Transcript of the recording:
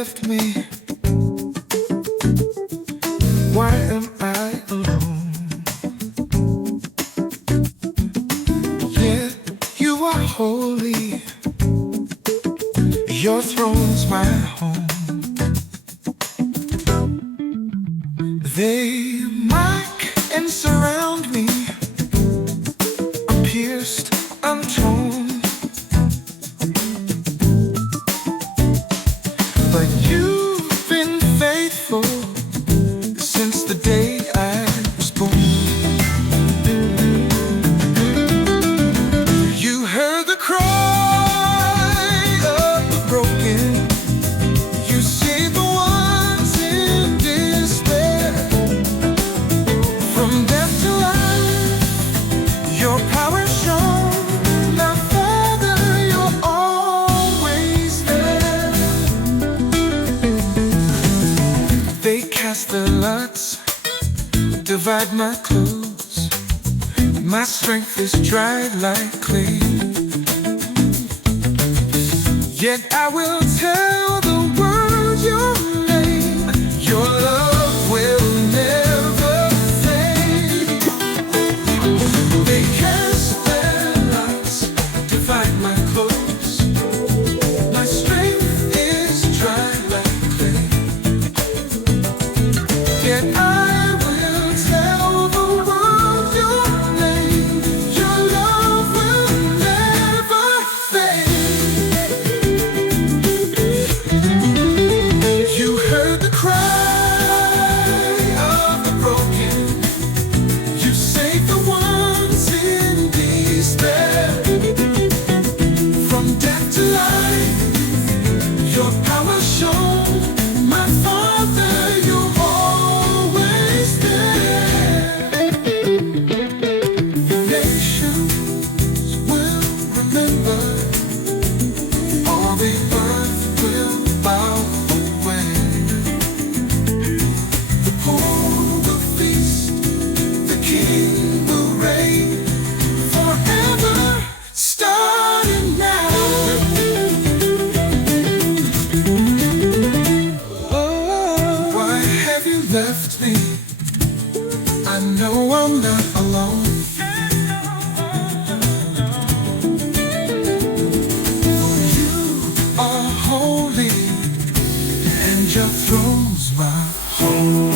left me? Why am I alone? Yet you are holy, your throne's my home. They mock and surround me, I'm pierced, I'm torn. But you've been faithful since the day I was born. You heard the cry of the broken, you saved the ones in despair. From death to life, your power shone. Now Father, you're always there. They cast their lots, divide my clothes. My strength is dried like clay. Yet I will tell the world your name. Your love will never fade. They cast their lots, divide my clothes. My strength is dried like clay. Yet I will tell the world your name. Your love will never fade. You heard the cry of the broken, you saved the ones in despair. From death to life, your power shone. My Father, you're always there. Nations will remember, all the earth will bow away. The poor will feast, the King will reign forever, starting now. Why have you left me? I know I'm not alone. You are holy, and your throne's my home.